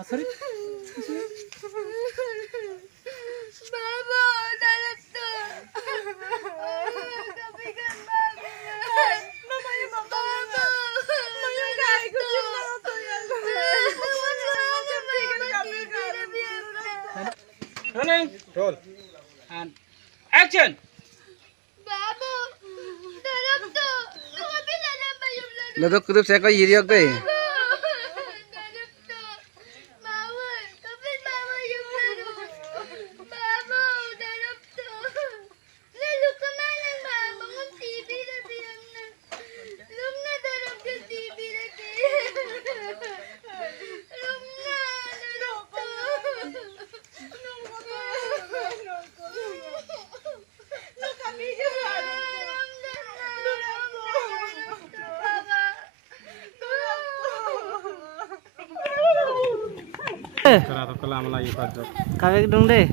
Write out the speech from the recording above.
Sorry. Babo, dalat to. Kapigan babi na. Mamayo babo. Mayo kay ko yung mga to yan. Rolling. Roll. And action. Babo, dalat to. Nakapila na ba yung laro? Ladok-ladok saya ko yiriyak to eh. Dalat to. Bawal. Kapit bawal yung laro. Babo, dalat to. Lalo ka malang babo. Ang TV na biyang na. Lum na dalat yung TV na biyang. Lum na, dalat to. Sarap ko lang lagi pa. Kawig dong deh.